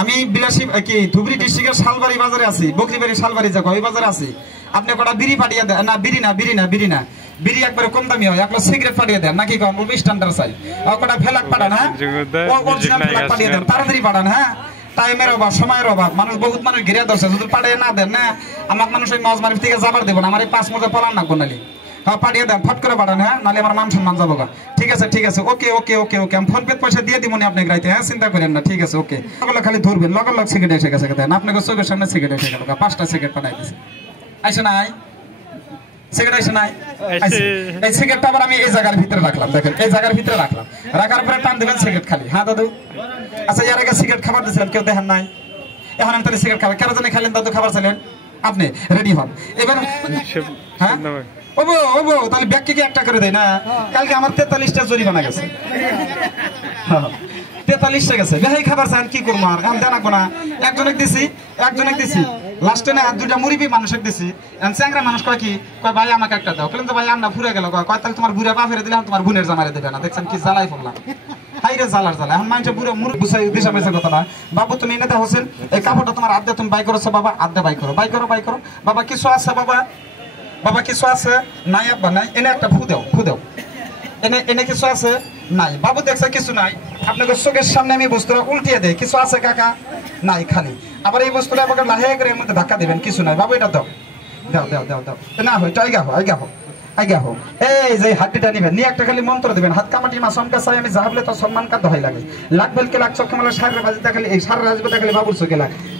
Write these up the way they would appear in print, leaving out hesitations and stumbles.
আমি বিলাসী কি ধুবড়ী ডিস্ট্রিক্টের শালবাড়ি বাজারে আছি, বকরিবাড়ি শালবাড়ি জায়গা ওই বাজারে আছি। আপনি কটা বিড়ি পাঠিয়ে দেন, না বিড়ি না বিড়ি একবারে কম দামি হয়, আপনার সিগারেট পাঠিয়ে দেন নাকি কম স্ট্যান্ডার্ড চাই। কটা ফেলাক পাঠান, হ্যাঁ অরিজিনাল ফেলাক পাঠিয়ে দেন, তাড়াতাড়ি পাঠান। হ্যাঁ টাইমের অভাব, সময়ের অভাব, মানুষ বহুত মানুষ ঘিরে ধরছে, যদি পাঠিয়ে না দেন না আমার মানুষ ওই মজ মারিফ থেকে যাবার দেবো না, আমার এই 5 মতো পলান না কোনালি। হ্যাঁ পাঠিয়ে দেন, ফট করে পাঠান, হ্যাঁ নাহলে আমার মান সম্মান যাবো। ঠিক আছে ওকে ওকে ওকে ওকে আমি ফোন পে পয়সা দিয়ে দিব না আপনাকে রাইতে, হ্যাঁ চিন্তা করেন না। ঠিক আছে ওকে খালি ধরবেন, লগ সিগারেট এসে গেছে, আপনাকে চোখের সামনে সিগারেট এসে গেল, 5টা সিগারেট পাঠাই দিচ্ছে। আইসে নাই সিগারেট, আইসে নাই এই সিগারেটটা আবার আমি এই জায়গার ভিতরে রাখলাম, দেখেন এই জায়গার ভিতরে রাখলাম, রাখার পরে টান দিবেন সিগারেট খালি। হ্যাঁ দাদু আচ্ছা এর আগে সিগারেট খাবার দিয়েছিলেন, কেউ দেখেন নাই, এখন আমি তাহলে সিগারেট খাবার কেন জানি খাইলেন দাদু, খাবার চাইলেন আপনি, রেডি হন এবার। হ্যাঁ ওবো তাহলে ব্যাগকে কি একটা করে দেয় না, কালকে আমার 43টা জরিমানা গেছে, 43টা গেছে। বেহাই খাবার চান কি করবো, আর এখন দেনা কোনা একজনে দিছি লাস্টে না 2টা মুরগি মানুষের দিছি। চ্যাংরা মানুষ কয় কি কয় ভাই আমাকে একটা দাও, কিন্তু ভাই আমরা ফুরে গেল, কয় তাহলে তোমার বুড়া পা ফেরে দিলাম, তোমার বোনের জামারে দেবে না। দেখছেন কি জ্বালাই পড়লাম, হাইরে জ্বালা এখন মানুষের বুড়ো মুরগ বুঝাই দিশা মেসে কথা না। বাবু তুমি এনে দেওয়া হোসেন এই কাপড়টা তোমার আড্ডা তুমি বাই করছো বাবা, আড্ডা বাই করো বাবা, কিছু আছে বাবা কিছু আছে নাই, আব্বা নাই, এনে একটা ফু দেও এনে কিছু আছে নাই। বাবু দেখছে কিছু নাই, আপনাকে চোখের সামনে আমি বস্তুটা উল্টিয়ে দেয়, কিছু আছে কাকা নাই খালি। আবার এই বস্তুটা আমাকে লাহে করে এর মধ্যে ধাক্কা দিবেন, কিছু নাই বাবু এটা দাও না হয় আইগা হো এই যে হাতটা নিবেন, নিয়ে একটা খালি মন্ত্র দিবেন, হাত কামাটি মা সমকা চাই আমি যাহবলে তো সম্মান কাদ হয় লাগে, লাগবেল কে লাগ চোখে মালা সারের বাজিতে খালি এই সারের রাজবে খালি বাবুর চোখে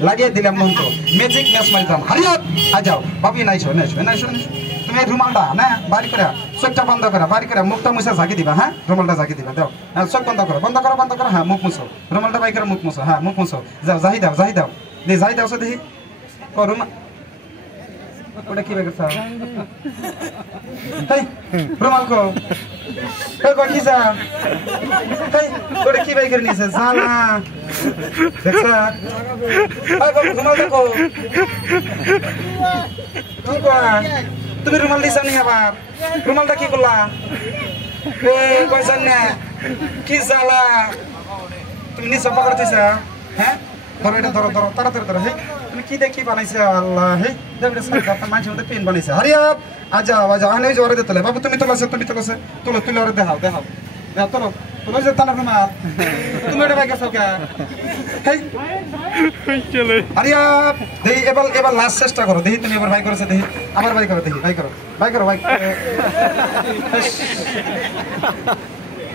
লাগিয়ে দিলাম মন্ত্র, ম্যাজিক ম্যাচ মারিতাম। হারিয়াত আ যাও বাবু নাইছো তুমি রুমালটা না বাড়ি করে চোখটা বন্ধ করা, বাড়ি করে মুখটা মুছে ঝাঁকি দিবা, হ্যাঁ রুমালটা ঝাঁকি দিবা, দাও চোখ বন্ধ করো, হ্যাঁ মুখ মুছো, রুমালটা বাই করে মুখ মুছো, হ্যাঁ মুখ মুছো, যাও যাই দাও দেখি ও রুমাল ওটা কি বেগেছ রুমাল কো কি যা ওটা কি বাই করে নিয়েছে জানা দেখছা রুমাল দেখো কি কয় তুমি রুমাল দিছা নি, আবার রুমালটা কি করলা কয়ছেন না কি জ্বালা তুমি নিচে পকড়তেছ। হ্যাঁ ধরো এটা ধরো তাড়াতাড়ি ধরো। হে তুমি কি দেখি বানাইছে আল্লাহ, হে মানুষের মধ্যে পেন বানাইছে। হারিয়াপ আজাও আমি জোরে দিতে বাবু তুমি তোলাছে তুলো ওরে দেখাও তোলো যে তানা রুমাল তুমি ওটা বাই গেছো কে হারিয়াপ দেখি এবার লাস্ট চেষ্টা করো, দেখি তুমি এবার বাই করেছে, দেখি আবার বাই করো, দেখি বাই করো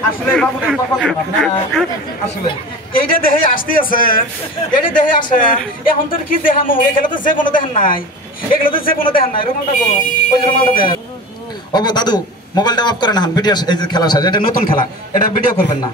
আসলে বাবু আসলে এইটা দেহে আসতে আছে, এটা দেহে আসে এখন তোর কি দেখামো, এগুলো তো যে কোনো দেখেন নাই, রুমালটা গো ওই রুমালটা দেখ। ও দাদু মোবাইলটা অফ করে না, ভিডিও এই যে খেলা শেষ, এটা নতুন খেলা, এটা ভিডিও করবেন না।